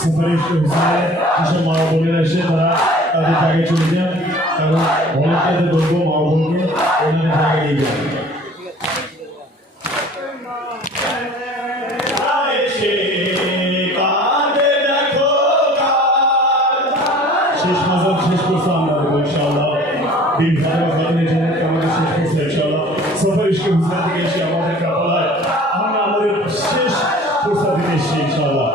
সুপারিশ হুসাইন যেসব মা বোনেরা এসে তারা তাদের জায়গায় চলে যান এবং ভলেন্টিয়ারদের বলবো মা বোনকে ওনাদের জায়গায় নিয়ে যান। শেষ মাজার শেষ করছে আমরা ইনশাআল্লাহ দিন ভালো আমাদের শেষ করছে ইনশাআল্লাহ সুপারিশকে হুসাইন থেকে এসে আমাদের কাপড়ায় আমরা আমাদের শেষ প্রস্তাব দিতে এসেছি ইনশাআল্লাহ।